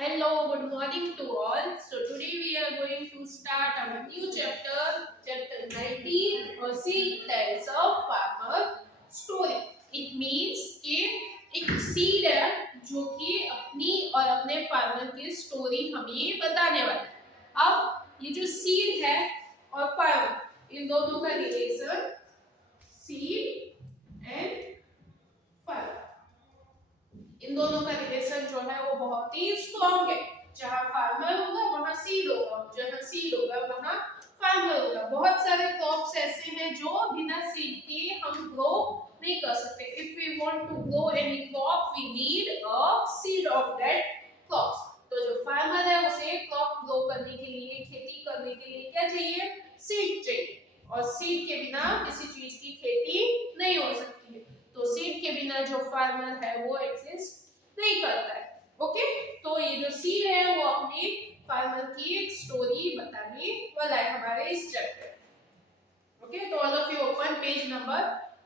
Hello, good morning to all. So today we are going to start our new chapter 19, or seed tells a farmer story. It means कि एक seed है जो कि अपनी और अपने फार्मर की स्टोरी हमें बताने वाला है। अब ये जो सीड है और फार्मर, इन दोनों का रिलेशन, सीड एंड फार्मर, इन दोनों का रिलेशन जो है वो बहुत ही स्ट्रॉन्ग है। जहाँ फार्मर होगा वहाँ सीड होगा, जहाँ सीड होगा वहाँ फार्मर होगा। बहुत सारे क्रॉप्स ऐसे हैं जो बिना सीड के हम ग्रो नहीं कर सकते। If we want to grow any crop we need a seed of that crops. तो जो फार्मर है उसे क्रॉप ग्रो करने के लिए, खेती करने के लिए क्या चाहिए? सीड चाहिए, और सीड के बिना किसी चीज की खेती नहीं हो सकती है। तो सीड के बिना जो फार्मर है वो एग्जिस्ट नहीं करता है। ओके, तो ये जो सीड है वो अपने फार्मर की एक स्टोरी बताने वाला है हमारे इस चैप्टर। ओके, तो all of you open page number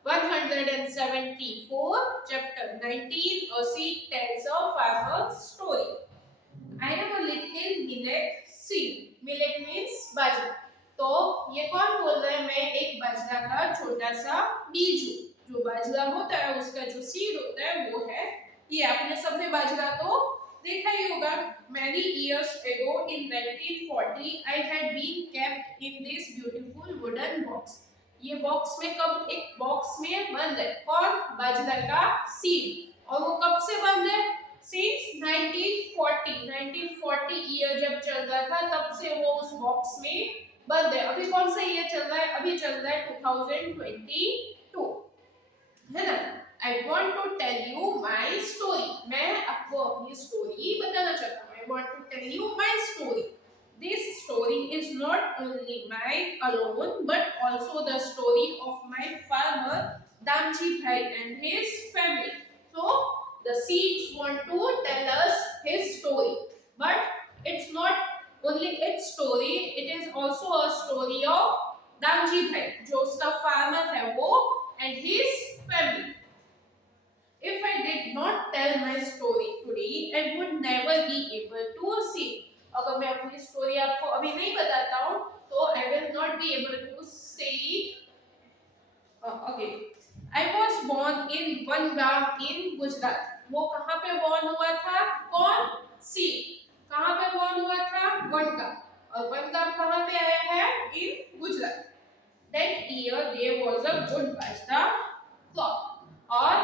174, chapter 19, a seed tells a farmer's story. I am a little millet seed. Millet means बाजरा। तो ये कौन बोल रहा है? मैं एक बाजरा का छोटा सा बीज हूँ। जो बाजरा होता है उसका जो सीड होता है वो है ये। आपने सबने बाजरा तो देखा ही होगा। Many years ago in 1940 I had been kept in this beautiful wooden box. ये बॉक्स में कब एक बॉक्स में बंद है कौन? बाजरा का सीड। और वो कब से बंद है? सिंस 1940 ईयर जब चल रहा था तब से वो उस बॉक्स में बंद है। अभी कौन सा ईयर चल रहा है? अभी चल रहा है 2022, है ना? I want to tell you my story. मैं आपको अपनी स्टोरी बताना चाहता हूँ। I want to tell you my story. This story is not only mine alone but also the story of my farmer Damji Bhai and his family. So the seeds want to tell us his story, but it's not only its story, it is also a story of Damji Bhai, जो उसका farmer है वो, and his family. If I did not tell my story today, I would never be able to see. अगर मैं अपनी story आपको अभी नहीं बताता हूँ तो I will not be able to say. Okay, I was born in Vangaam in Gujarat. वो कहाँ पे born हुआ था? कौन? सी। कहाँ पे born हुआ था? वनगाम। और वनगाम कहाँ पे आया है? In Gujarat. That year there was a good bajra crop. और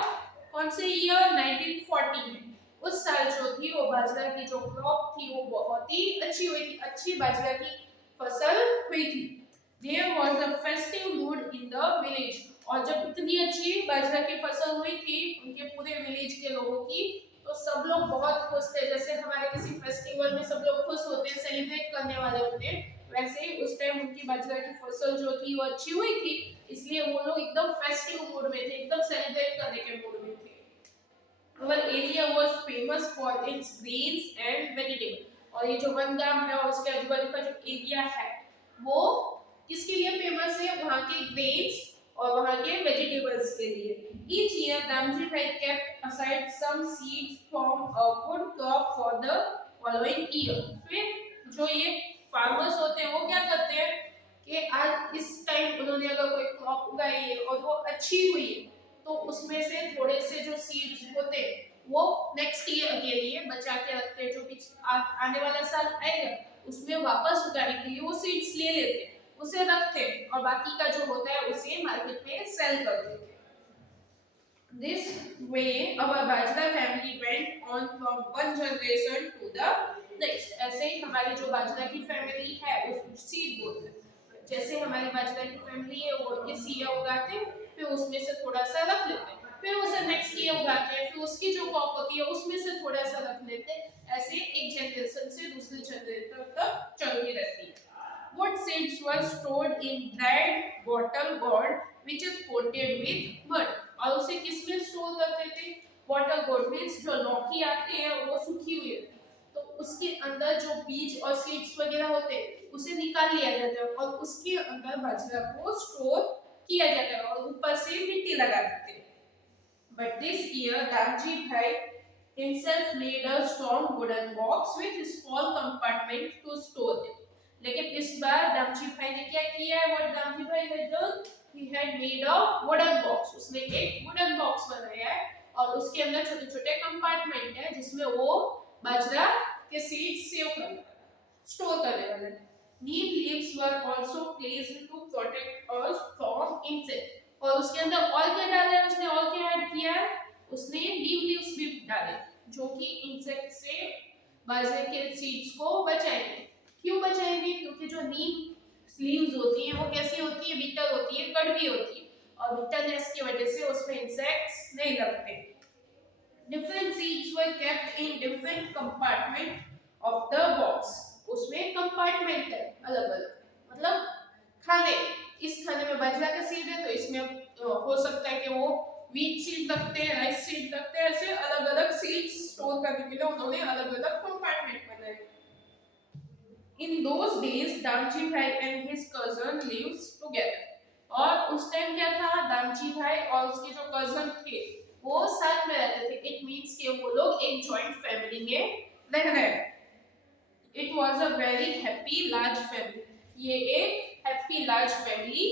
कौन से ईयर? 1940 में। उस साल जो थी वो बाजरा की जो क्रॉप थी वो बहुत ही अच्छी हुई थी। अच्छी बाजरा की फसल हुई थी। There was a festive mood in the village. और जब इतनी अच्छी बाजरा की फसल हुई थी उनके पूरे विलेज के लोगों की, तो सब लोग बहुत खुश थे। जैसे हमारे किसी फेस्टिवल में सब लोग खुश होते हैं, सेलिब्रेट करने वाले होते हैं, वैसे ही उस टाइम उनकी बाजरा की फसल जो थी वो अच्छी हुई थी, इसलिए वो लोग एकदम फेस्टिव मूड में थे, एकदम सेलिब्रेट करने के मूड में थे। Our area was famous for its grains and vegetable. और ये जो वनगाम है और उसके आजू बाजू का जो एरिया है वो किसके लिए फेमस है? वहाँ के ग्रेन्स और वहाँ के वेजिटेबल्स के लिए। Each year Damji Bhai kept aside some seeds from a good crop for the following year. फिर जो ये फार्मर्स होते हैं वो क्या करते हैं कि आज इस टाइम उन्होंने अगर कोई क्रॉप उगाई है और वो अच्छी हुई है तो उसमें से थोड़े से जो सीड्स होते हैं वो नेक्स्ट ईयर के लिए बचा के रखते हैं। जो आने वाला साल आएगा उसमें वापस उगाने के लिए वो सीड्स ले लेते हैं, उसे रखते हैं, और बाकी का जो होता है उसे मार्केट में सेल कर देते हैं। This way our Bajra family went on from one generation to the next. ऐसे ही हमारी जो बाजरा की फैमिली है उस सीड बोलते हैं। जैसे हमारी बाजरा की फैमिली है वो इस ईयर उगाते हैं, फिर उसमें से थोड़ा सा रख लेते हैं, फिर उसे नेक्स्ट ईयर उगाते हैं, फिर उसकी जो क्रॉप होती है उसमें से थोड़ा सा रख लेते हैं। ऐसे एक जनरेशन से दूसरे जनरेशन तक चलती रहती है। What seeds were stored in dried bottle gourd which is coated with mud. और उसे किसमें स्टोर करते थे? बॉटल गोर्ड मींस जो लौकी आती है वो सूखी हुई है तो उसके अंदर जो बीज और सीड्स वगैरह होते हैं उसे निकाल लिया जाता है और उसके अंदर बाजरा को स्टोर किया जाता है और ऊपर से मिट्टी लगा देते हैं। But this year Damji Bhai himself made a strong wooden box with small compartment to store them. लेकिन इस बार दामची भाई ने क्या किया है? What दामची भाई had done? He had made a wooden box. उसने एक wooden box बनाया है और उसके अंदर छोटे-छोटे कंपार्टमेंट है जिसमें वो बाजरा के सीड्स सेव करने वाला, स्टोर करने वाला है. Neem leaves were also placed to protect us from insects. और उसके अंदर और क्या डाला है उसने? और क्या ऐड किया है उसने? नीम लीव्स भी डाले जो कि इंसेक्ट से बाजरे के सीड्स को बचाएंगे. क्यों बचाएंगे? क्योंकि जो नीम लीव्स होती हैं वो कैसी होती है? बिटर होती है, कड़वी होती है और बिटरनेस की वजह से उसमें इंसेक्ट्स नहीं लगते. Different seeds were kept in different compartment of the box. उसमें कंपार्टमेंट है अलग अलग, मतलब खाने, इस खाने में बाजरा का सीड है तो इसमें हो सकता है कि वो व्हीट सीड रखते हैं, राइस सीड रखते हैं, ऐसे अलग अलग सीड्स स्टोर करने के लिए उन्होंने अलग अलग कंपार्टमेंट बनाए. In those days दामची भाई and his cousin lives together. और उस टाइम क्या था? दामची भाई और उसके जो कजन थे वो साथ में रहते थे. इट मींस कि वो लोग एक जॉइंट फैमिली में रह रहे हैं. It was a very happy large family. ये एक happy large family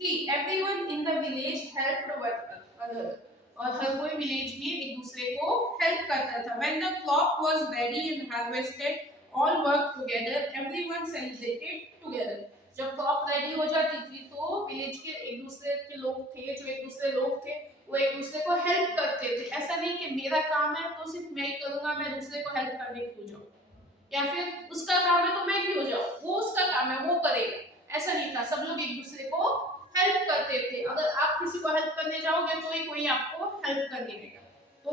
थी. Everyone in the village helped one another. और हर कोई विलेज में एक दूसरे को हेल्प करता था. When the crop was ready and harvested, all worked together. Everyone celebrated together. जब क्रॉप रेडी हो जाती थी तो विलेज के एक दूसरे के लोग थे, जो एक दूसरे लोग थे वो एक दूसरे को हेल्प करते थे. ऐसा नहीं कि मेरा काम है तो सिर्फ मैं ही करूंगा, मैं दूसरे को हेल्प करने क्यों जाऊं, या फिर उसका काम है तो मैं क्यों जाऊं, वो उसका काम है वो करेगा. ऐसा नहीं था, सब लोग एक दूसरे को हेल्प करते थे. अगर आप किसी को हेल्प करने जाओगे तो ही कोई आपको हेल्प करने देगा. तो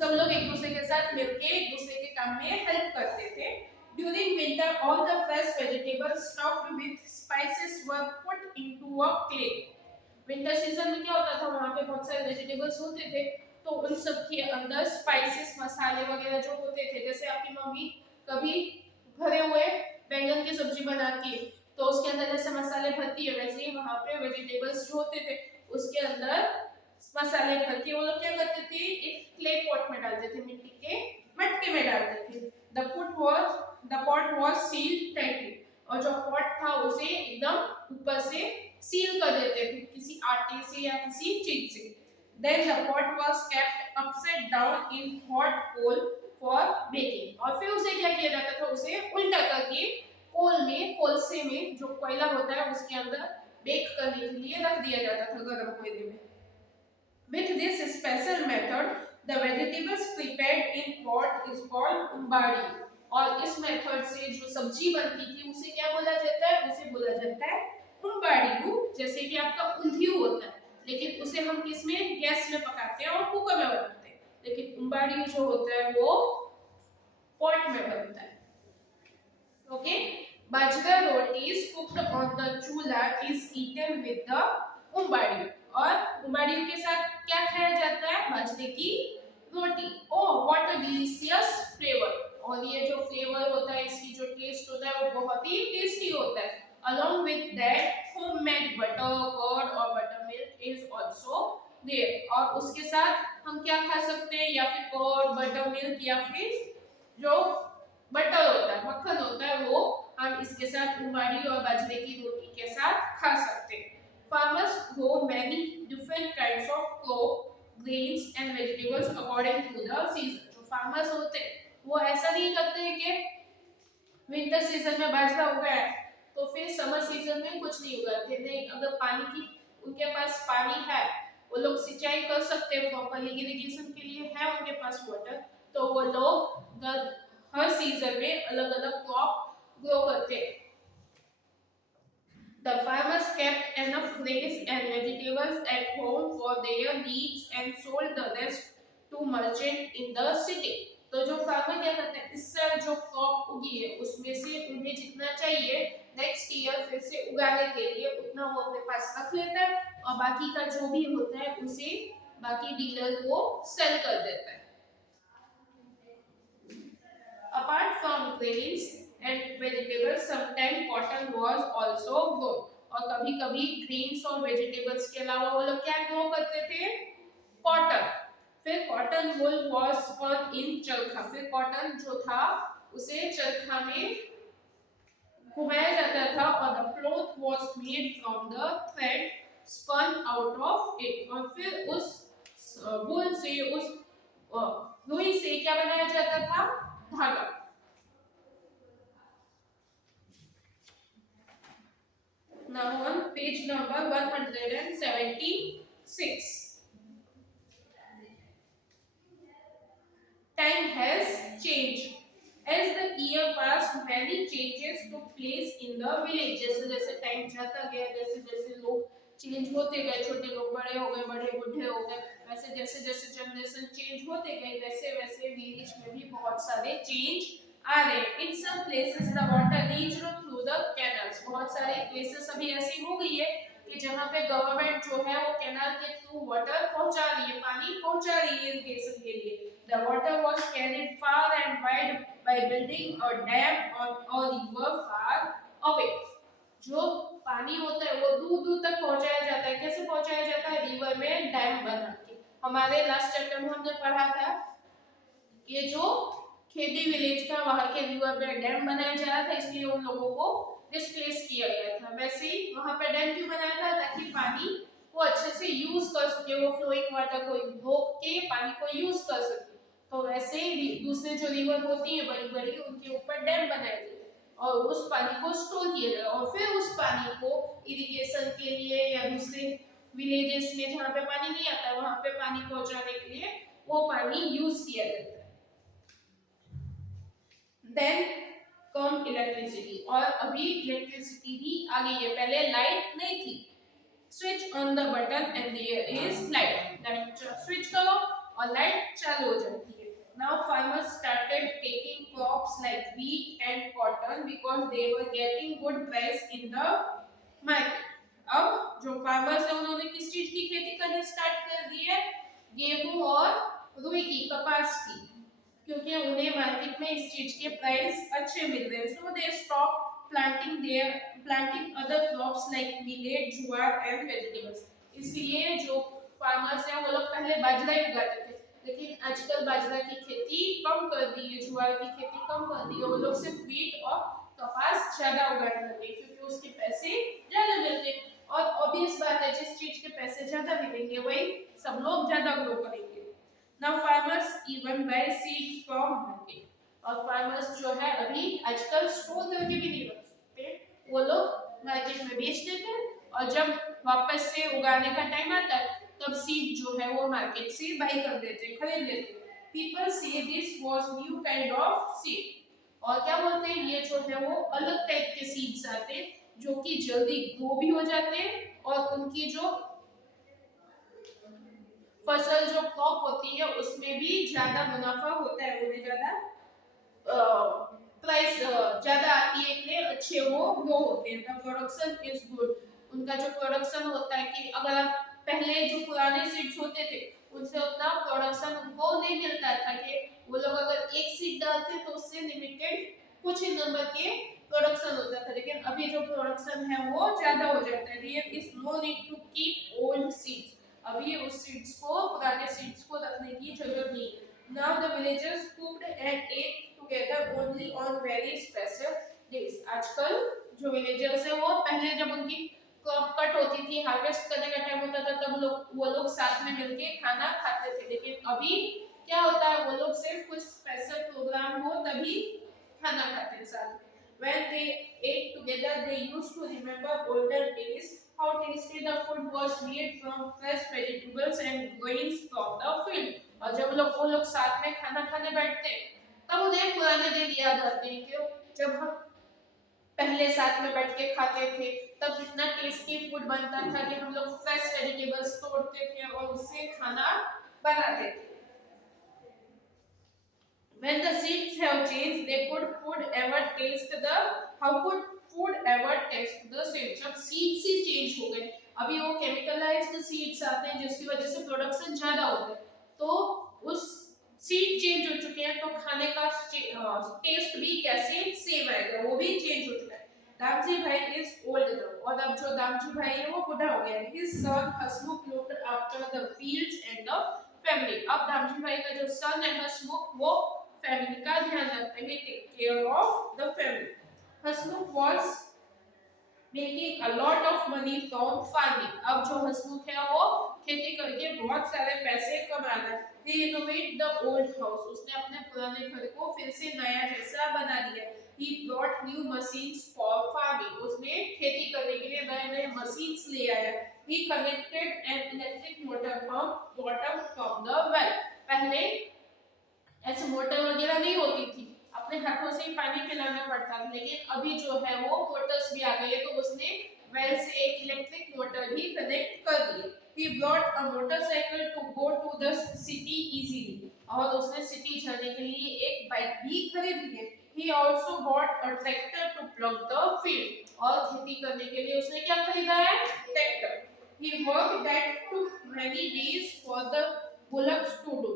सब लोग एक दूसरे के साथ मिलके एक दूसरे के काम में हेल्प करते थे. During winter, all the fresh vegetables stuffed with spices were put into a clay. Winter season में क्या होता था? वहाँ पे बहुत सारे वेजिटेबल्स होते थे तो उन सब के अंदर स्पाइसेस, मसाले वगैरह जो होते थे, जैसे आपकी मम्मी कभी भरे हुए बैंगन की सब्जी बनाती है तो उसके अंदर जैसे मसाले भरती है, वैसे ही वहाँ पे वेजिटेबल्स जो होते थे उसके अंदर मसाले भर के वो लोग क्या करते थे? एक क्ले पॉट में डालते थे, मिट्टी के मटके में डालते थे. The pot was sealed tightly. और जो पॉट था उसे एकदम ऊपर से सील कर देते थे किसी आटे से या किसी चीज से. Then the pot was kept upside down in hot coal for baking. और फिर उसे क्या किया जाता था? उसे उल्टा करके कोल में, कोलसे में जो कोयला होता है उसके अंदर बेक करने के लिए रख दिया जाता था गर्म कोयले में. With this special method, the vegetables prepared in pot is called umbadi. और इस मेथड से जो सब्जी बनती थी उसे क्या बोला जाता है? उसे बोला जाता है उम्बाड़ियू. जैसे कि आपका उंधियू होता है, लेकिन उसे हम किस में? गैस में पकाते हैं और कुकर में बनाते हैं. लेकिन उम्बाड़ियू जो होता है वो पॉट में बनता है. Okay. Bajra rotis cooked on the चूल्हा इज ईटन विद द उम्बाड़ियू. और उम्बाड़ियू के साथ क्या खाया जाता है? बाजरे की रोटी. Oh what a delicious flavour. और ये जो फ्लेवर होता है, इसकी जो टेस्ट होता है वो बहुत ही टेस्टी होता है. Along with that, homemade butter, curd or buttermilk is also there. और उसके साथ हम क्या खा सकते हैं? या फिर कर्ड, बटरमिल्क या फिर जो बटर होता है, मक्खन होता है, वो हम इसके साथ उम्बाड़ी और बाजरे की रोटी के साथ खा सकते हैं. Farmers grow many different kinds of crop, grains and vegetables according to the season. जो farmers होते हैं वो ऐसा नहीं करते हैं कि विंटर सीजन में बाजरा उगाया है तो फिर समर सीजन में कुछ नहीं उगाते. नहीं, अगर पानी की उनके पास पानी है, वो लोग सिंचाई कर सकते हैं प्रॉपर्ली, इरिगेशन के लिए है उनके पास वाटर, तो वो लोग हर सीजन में अलग अलग क्रॉप ग्रो करते हैं. The farmers kept enough grains and vegetables at home for their needs and sold the rest to merchant in the city. तो जो फार्मर क्या करते हैं? इस साल जो क्रॉप उगी है उसमें से उन्हें जितना चाहिए नेक्स्ट ईयर फिर से उगाने के लिए उतना वो अपने पास रख लेता है और बाकी का जो भी होता है उसे बाकी डीलर को सेल कर देता है. Apart from grains and vegetables, sometimes cotton was also grown. और कभी-कभी ग्रेन्स और वेजिटेबल्स के अलावा वो लोग क्या ग्रो करते थे? कॉटन. फिर cotton wool was spun in चरखा, फिर कॉटन जो था उसे चरखा में घुमाया जाता था और the cloth was made from the thread spun out of it, और फिर उस wool से उस रुई से क्या बनाया जाता था, धागा। Now on page number 176, time has changed. As the year passed, many changes took place in the village. जैसे जैसे टाइम जाता गया, जैसे जैसे लोग चेंज होते गए, छोटे लोग बड़े हो गए, बड़े बूढ़े हो गए, वैसे जैसे जैसे जनरेशन चेंज होते गए, वैसे वैसे विलेज में भी बहुत सारे चेंज आ रहे। In some places the water reached through the canals, बहुत सारे प्लेसेस अभी ऐसी हो गई है कि जहाँ पे गवर्नमेंट जो है वो कैनाल के थ्रू वाटर पहुंचा रही है, पानी पहुंचा रही है इरिगेशन के लिए। The water was carried far and wide by building a dam on a river far away. जो पानी होता है वो दूर दूर तक पहुंचाया जाता है। कैसे पहुंचाया जाता है? रिवर में डैम बना के। हमारे लास्ट चैप्टर में हमने पढ़ा था ये जो खेड़ी विलेज था वहां के रिवर में डैम बनाया जा रहा था, इसलिए उन लोगों को डिस्प्लेस किया गया था। वैसे ही वहां पे डैम क्यों बनाया था? ताकि पानी को अच्छे से यूज कर सके, वो फ्लोइंग वाटर को रोक के पानी को यूज कर सके। तो वैसे ही दूसरे जो रिवर होती है बड़ी बड़ी, उनके ऊपर डैम बनाए गए और उस पानी को स्टोर किया गया और फिर उस पानी को इरिगेशन के लिए या दूसरे विलेजेस में जहाँ पे पानी नहीं आता वहां पे पानी पहुंचाने के लिए वो पानी यूज किया जाता है। देन कम इलेक्ट्रिसिटी, और अभी इलेक्ट्रिसिटी भी आ गई है, पहले लाइट नहीं थी। Switch on the button and there is light, light switch करो और लाइट चालू हो जाती है। Now farmers started taking crops like wheat and cotton because they were getting good price in the market. अब जो farmers है उन्होंने किस चीज की खेती करनी स्टार्ट कर दी है? गेहूं और रुई की, कपास की, क्योंकि उन्हें मार्केट में इस चीज के प्राइस अच्छे मिल रहे हैं। So they stopped planting other crops like millet, jowar and vegetables. इसलिए जो फार्मर्स हैं वो लोग पहले बाजरा ही उगाते थे, लेकिन आजकल बाजरा की खेती कम कर दी है, ज्वार की खेती कम कर दी है, वो लोग सिर्फ वीट और कपास ज्यादा उगाने लगे क्योंकि उसके पैसे ज्यादा मिलते हैं। और ऑब्वियस बात है जिस चीज के पैसे ज्यादा मिलेंगे वही सब लोग ज्यादा ग्रो करेंगे। Now farmers even bye seeds from market, और फार्मर्स जो है अभी आजकल स्टोर करके भी नहीं रख सकते, वो लोग मार्केट में बेच देते हैं और जब वापस से उगाने का टाइम आता है तब सीड जो है वो मार्केट से बाय कर देते हैं, खरीद लेते हैं। पीपल से this was new kind of seed, और क्या बोलते हैं ये जो है वो अलग टाइप के सीड्स आते हैं जो कि जल्दी ग्रो भी हो जाते हैं और उनकी जो फसल जो क्रॉप होती है उसमें भी ज्यादा मुनाफा होता है, उन्हें ज्यादा प्राइस ज्यादा आती है, इतने अच्छे वो ग्रो होते हैं। द प्रोडक्शन इज गुड, उनका जो प्रोडक्शन होता है कि अगर आप पहले जो पुराने सीड्स होते थे उनसे उतना प्रोडक्शन उनको नहीं मिलता था कि वो लोग अगर एक सीड डालते तो उससे लिमिटेड कुछ ही नंबर के प्रोडक्शन होता था, लेकिन अभी जो प्रोडक्शन है वो ज्यादा हो जाता है। There is no need to keep old seeds, अभी उस सीड्स को, पुराने सीड्स को रखने की जरूरत नहीं है। Now the villagers cooked and ate together only on very special days, आजकल जो विलेजर्स है वो पहले जब उनकी क्रॉप कट होती थी, हार्वेस्ट करने का टाइम होता था तब वो लोग साथ में मिलके खाना खाते थे, लेकिन अभी क्या होता है वो लोग सिर्फ कुछ स्पेशल प्रोग्राम हो तभी खाना खाते हैं साथ में। When they ate together they used to remember older days, how tasty the food was made from fresh vegetables and grains from the field, और जब वो लोग साथ में खाना खाने बैठते हैं तब उन्हें पुराने दिन याद आते हैं कि जब हम पहले साथ में बैठ के खाते थे तब इतना टेस्टी फूड बनता था कि हम लोग फ्रेश वेजिटेबल्स तोड़ते थे और उससे खाना बनाते थे। When the seeds have changed, they could food ever taste the how could food ever taste the same, जब सीड्स ही चेंज हो गए, अभी वो केमिकलाइज्ड सीड्स आते हैं जिसकी वजह से प्रोडक्शन ज्यादा होता है, तो उस सीड चेंज हो चुके हैं तो खाने का टेस्ट भी कैसे सेम आएगा, वो भी चेंज हो चुका है। दामजी भाई इज ओल्ड नाउ, और अब जो दामजी भाई है वो बूढ़ा हो गया है। His son Hasmukh looked after the fields and the family. अब दामजी भाई का जो सन है हसमुख वो फैमिली का ध्यान रखते हैं, take care of the family. Hasmukh was making a lot of money from farming. अब जो हसमुख है वो खेती करके बहुत सारे पैसे कमा रहा है। ही रिनोवेट द ओल्ड हाउस, उसने अपने पुराने घर को फिर से नया जैसा बना दिया। He brought new machines for farming, उसने खेती करने के लिए नए नए मशीन्स ले आया। He connected an electric motor pump bottom from the well, पहले ऐसे मोटर वगैरह नहीं होती थी, अपने हाथों से ही पानी पिलाना पड़ता था, लेकिन अभी जो है वो मोटर्स भी आ गई है, तो उसने वेल से एक इलेक्ट्रिक मोटर भी कनेक्ट कर दी। He brought a motorcycle to go to the city easily, और उसने सिटी जाने के लिए एक बाइक भी खरीद ली। He also bought a tractor to plough the field, और खेती करने के लिए उसने क्या खरीदा है? Tractor. He worked that took many days for the bullocks to do,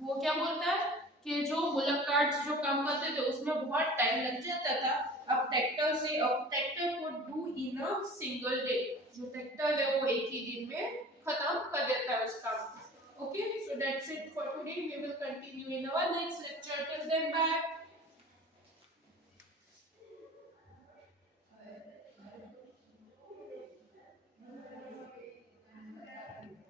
वो क्या बोलता है कि जो बुलक कार्ट्स जो काम करते थे उसमें बहुत टाइम लग जाता था, अब ट्रैक्टर को do in a single day, जो ट्रैक्टर है वो एक ही दिन में खत्म कर देता है उस काम को। Okay, so that's it for today, we will continue in our next lecture, till then bye.